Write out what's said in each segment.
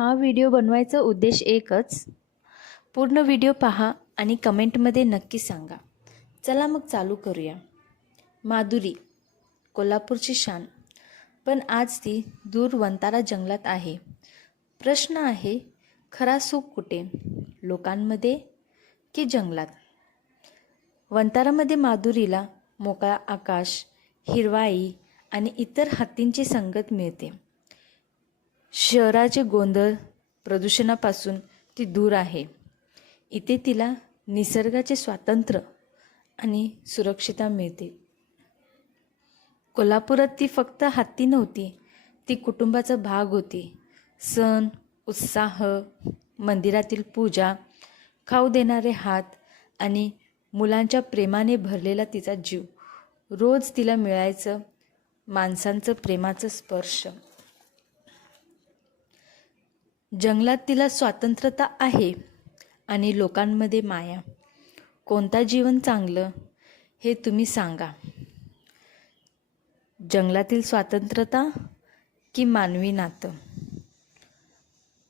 हा व्हिडिओ बनवायचा उद्देश एकच, पूर्ण व्हिडिओ पहा आणि कमेंटमध्ये नक्की सांगा। चला मग चालू करूया। माधुरी कोल्हापूरची शान, पण आज ती दूर वंतारा जंगलात आहे। प्रश्न आहे, खरा सुख कुठे, लोकांमध्ये की जंगलात? वंतारामध्ये माधुरीला मोकळा आकाश, हिरवाई आणि इतर हत्तींची संगत मिळते। शहराचे गोंधळ, प्रदूषणापासून ती दूर आहे। इथे तिला निसर्गाचे स्वातंत्र्य आणि सुरक्षितता मिळते। कोल्हापुरात ती फक्त हत्ती नव्हती, ती कुटुंबाचा भाग होती। सण, उत्साह, मंदिरातील पूजा, खाऊ देणारे हात आणि मुलांच्या प्रेमाने भरलेला तिचा जीव, रोज तिला मिळायचं माणसांचं प्रेमाचं स्पर्श। जंगलात तिला स्वातंत्र्यता आहे आणि लोकांमध्ये माया। कोणता जीवन चांगलं हे तुम्ही सांगा, जंगलातील स्वातंत्र्यता की मानवी नातं?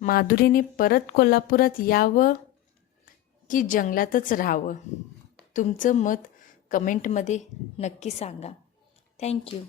माधुरीने परत कोल्हापुरात यावं की जंगलातच राहावं? तुमचं मत कमेंटमध्ये नक्की सांगा। थँक्यू।